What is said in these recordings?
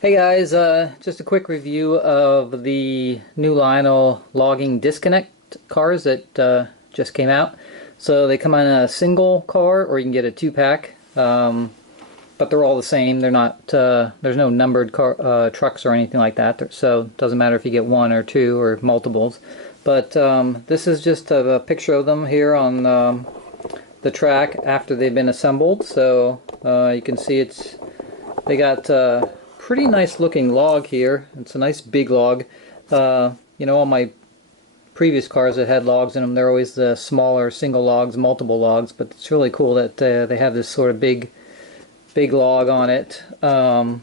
Hey guys, just a quick review of the new Lionel logging disconnect cars that just came out. So they come in a single car, or you can get a two-pack, but they're all the same. They're not. There's no numbered trucks or anything like that. So it doesn't matter if you get one or two or multiples. But this is just a picture of them here on the track after they've been assembled. So you can see they got pretty nice looking log here. It's a nice big log. All my previous cars that had logs in them, they're always the smaller single logs, multiple logs, but it's really cool that they have this sort of big log on it. They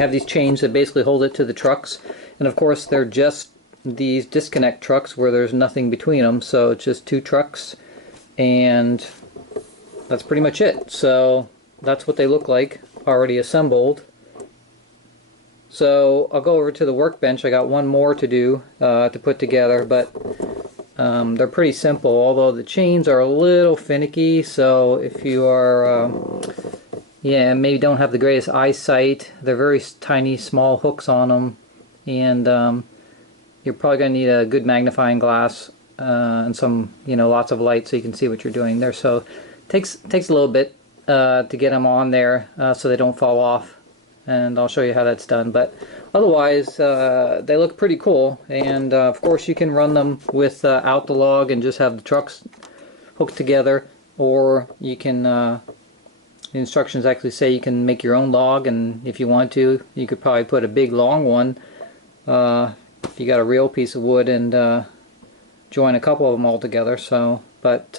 have these chains that basically hold it to the trucks, and of course they're just these disconnect trucks where there's nothing between them, so it's just two trucks, and that's pretty much it. So that's what they look like already assembled. So I'll go over to the workbench. I got one more to do to put together, but they're pretty simple, although the chains are a little finicky. So if you are maybe don't have the greatest eyesight, they're very tiny small hooks on them, and you're probably going to need a good magnifying glass and some lots of light so you can see what you're doing there. So it takes a little bit to get them on there so they don't fall off, and I'll show you how that's done. But otherwise they look pretty cool, and of course you can run them without the log and just have the trucks hooked together, or you can the instructions actually say you can make your own log, and if you want to you could probably put a big long one if you got a real piece of wood and join a couple of them all together. So but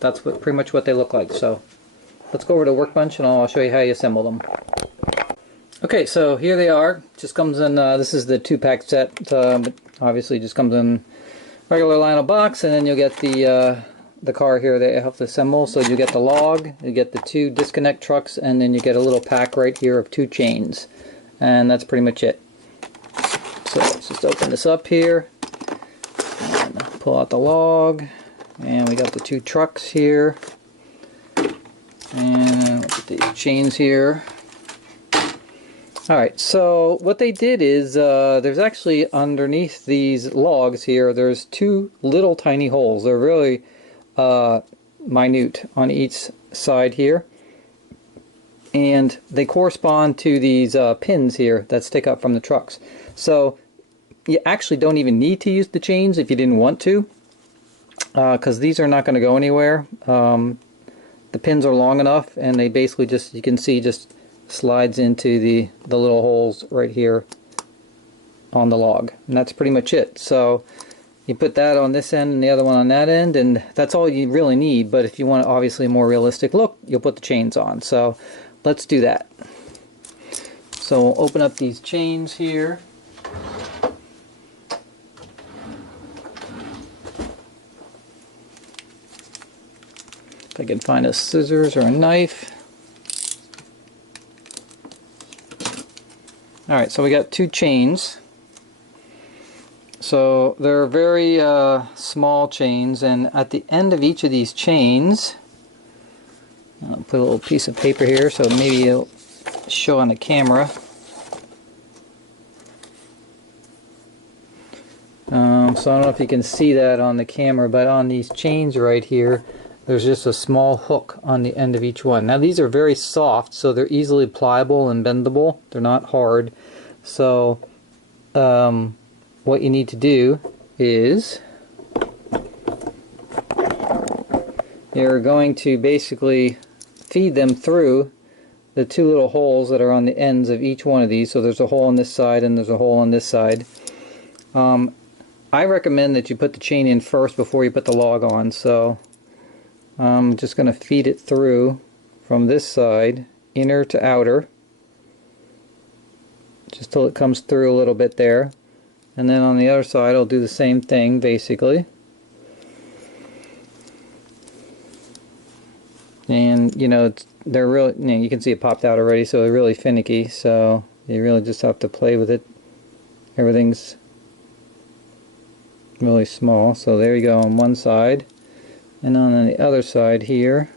that's pretty much what they look like. So let's go over to the workbench and I'll show you how you assemble them. Okay, so here they are. Just comes in, this is the two-pack set, but obviously just comes in regular Lionel box, and then you'll get the car here that you have to assemble. So you get the log, you get the two disconnect trucks, and then you get a little pack right here of two chains. And that's pretty much it. So let's just open this up here, and pull out the log, and we got the two trucks here. And look at these chains here. Alright, so what they did is there's actually underneath these logs here, there's two little tiny holes. They're really minute on each side here, and they correspond to these pins here that stick up from the trucks. So you actually don't even need to use the chains if you didn't want to, because these are not going to go anywhere. The pins are long enough, and they basically just, you can see, just slides into the little holes right here on the log, and that's pretty much it. So you put that on this end and the other one on that end, and that's all you really need. But if you want obviously a more realistic look, you'll put the chains on. So let's do that. So we'll open up these chains here. If I can find a scissors or a knife. Alright, so we got two chains. So they're very small chains, and at the end of each of these chains, I'll put a little piece of paper here so maybe it'll show on the camera. So I don't know if you can see that on the camera, but on these chains right here, there's just a small hook on the end of each one. Now these are very soft, so they're easily pliable and bendable. They're not hard. So what you need to do is you're going to basically feed them through the two little holes that are on the ends of each one of these. So there's a hole on this side and there's a hole on this side. I recommend that you put the chain in first before you put the log on. So I'm just going to feed it through from this side, inner to outer, just till it comes through a little bit there. And then on the other side I'll do the same thing basically. And they're really, you can see it popped out already, so they're really finicky, so you really just have to play with it. Everything's really small. So there you go on one side, and on the other side here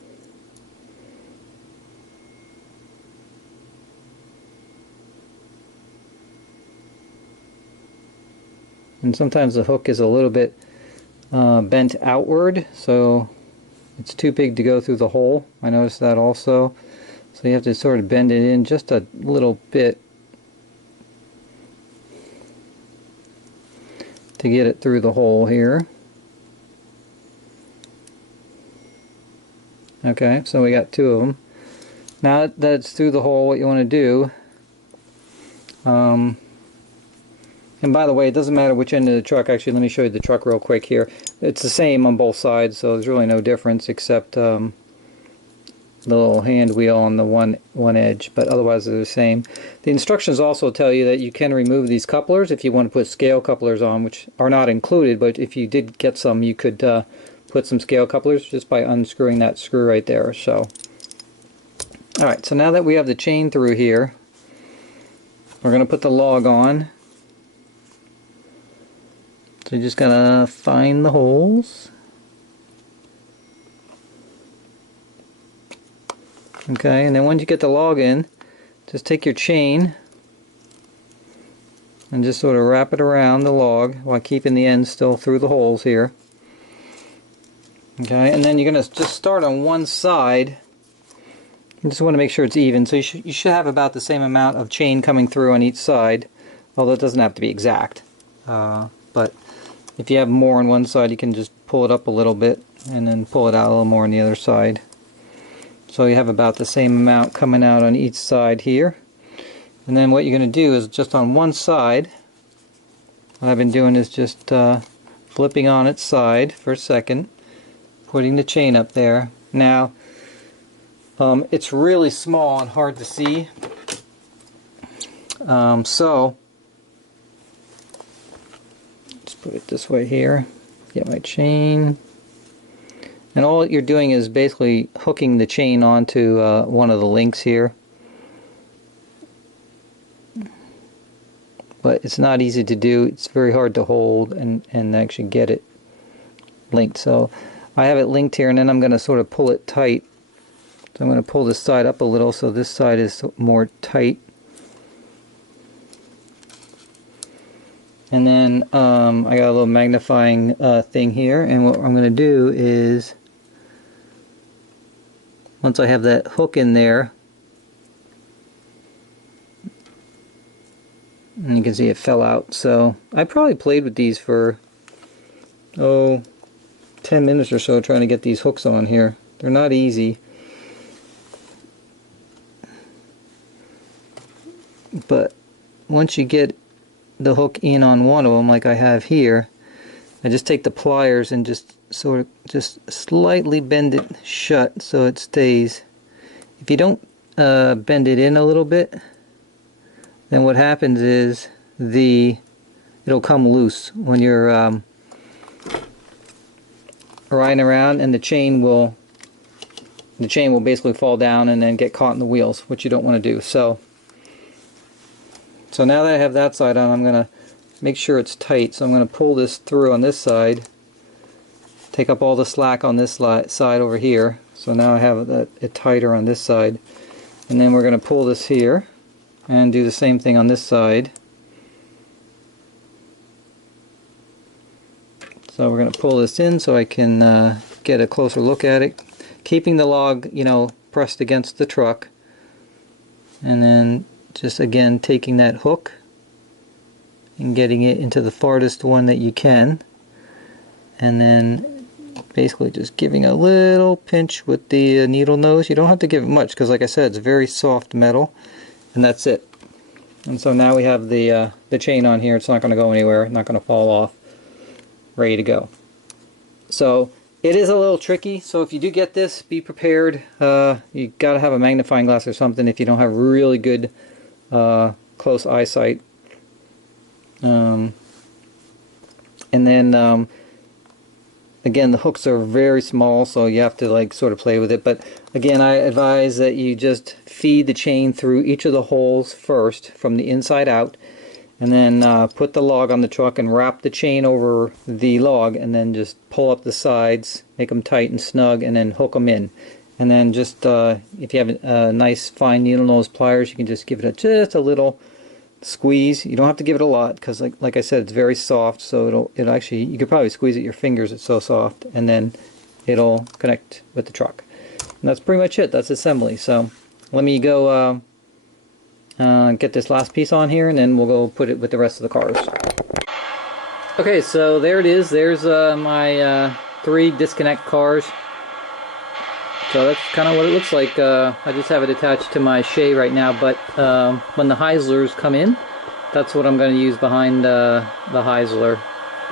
and sometimes the hook is a little bit bent outward, so it's too big to go through the hole. I noticed that also. So you have to sort of bend it in just a little bit to get it through the hole here. Okay, so we got two of them. Now that it's through the hole, what you want to do, and by the way, it doesn't matter which end of the truck. Actually, let me show you the truck real quick here. It's the same on both sides, so there's really no difference except the little hand wheel on the one edge, but otherwise they're the same. The instructions also tell you that you can remove these couplers if you want to put scale couplers on, which are not included, but if you did get some, you could put some scale couplers just by unscrewing that screw right there. So, alright, so now that we have the chain through here, we're going to put the log on. So you just gotta find the holes. Okay, and then once you get the log in, just take your chain and just sort of wrap it around the log while keeping the end still through the holes here. Okay, and then you're going to just start on one side. You just want to make sure it's even, so you should have about the same amount of chain coming through on each side, although it doesn't have to be exact. But if you have more on one side, you can just pull it up a little bit and then pull it out a little more on the other side. So you have about the same amount coming out on each side here. And then what you're going to do is just on one side, what I've been doing is just flipping on its side for a second, putting the chain up there. Now, it's really small and hard to see. So, let's put it this way here. Get my chain. And all you're doing is basically hooking the chain onto one of the links here. But it's not easy to do. It's very hard to hold and actually get it linked. So I have it linked here, and then I'm going to sort of pull it tight. So I'm going to pull this side up a little so this side is more tight. And then I got a little magnifying thing here, and what I'm going to do is, once I have that hook in there, and you can see it fell out. So I probably played with these for 10 minutes or so trying to get these hooks on here. They're not easy, but once you get the hook in on one of them like I have here, I just take the pliers and just slightly bend it shut so it stays. If you don't bend it in a little bit, then what happens is it'll come loose when you're riding around, and the chain will basically fall down and then get caught in the wheels, which you don't want to do. So now that I have that side on, I'm going to make sure it's tight. So I'm going to pull this through on this side, take up all the slack on this side over here. So now I have it tighter on this side. And then we're going to pull this here and do the same thing on this side. So we're going to pull this in so I can get a closer look at it, keeping the log, pressed against the truck, and then just again taking that hook and getting it into the farthest one that you can, and then basically just giving a little pinch with the needle nose. You don't have to give it much because, like I said, it's very soft metal, and that's it. And so now we have the chain on here. It's not going to go anywhere, not going to fall off, ready to go. So it is a little tricky, so if you do get this, be prepared. You got to have a magnifying glass or something if you don't have really good close eyesight. And then again, the hooks are very small, so you have to sort of play with it. But again, I advise that you just feed the chain through each of the holes first from the inside out, and then put the log on the truck and wrap the chain over the log, and then just pull up the sides, make them tight and snug, and then hook them in. And then just if you have nice fine needle nose pliers, you can just give it just a little squeeze. You don't have to give it a lot because, like I said, it's very soft. So it'll actually, you could probably squeeze it with your fingers. It's so soft, and then it'll connect with the truck. And that's pretty much it. That's assembly. So let me go get this last piece on here, and then we'll go put it with the rest of the cars. Okay, so there it is. There's my 3 disconnect cars. So that's kind of what it looks like. I just have it attached to my Shay right now, but when the Heislers come in, that's what I'm going to use behind the Heisler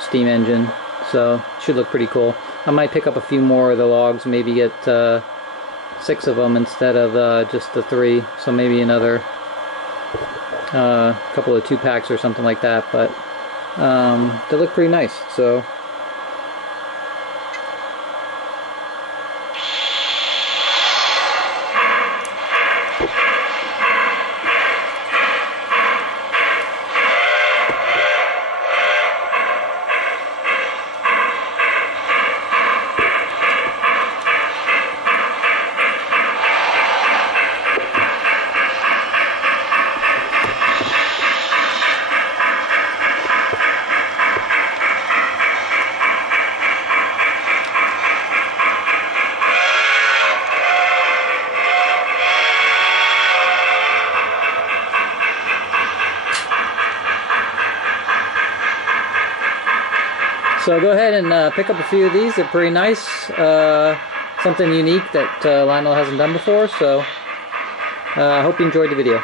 steam engine. So it should look pretty cool. I might pick up a few more of the logs, maybe get 6 of them instead of just the 3. So maybe another couple of 2-packs or something like that. But they look pretty nice. So. So go ahead and pick up a few of these. They're pretty nice. Something unique that Lionel hasn't done before. So I hope you enjoyed the video.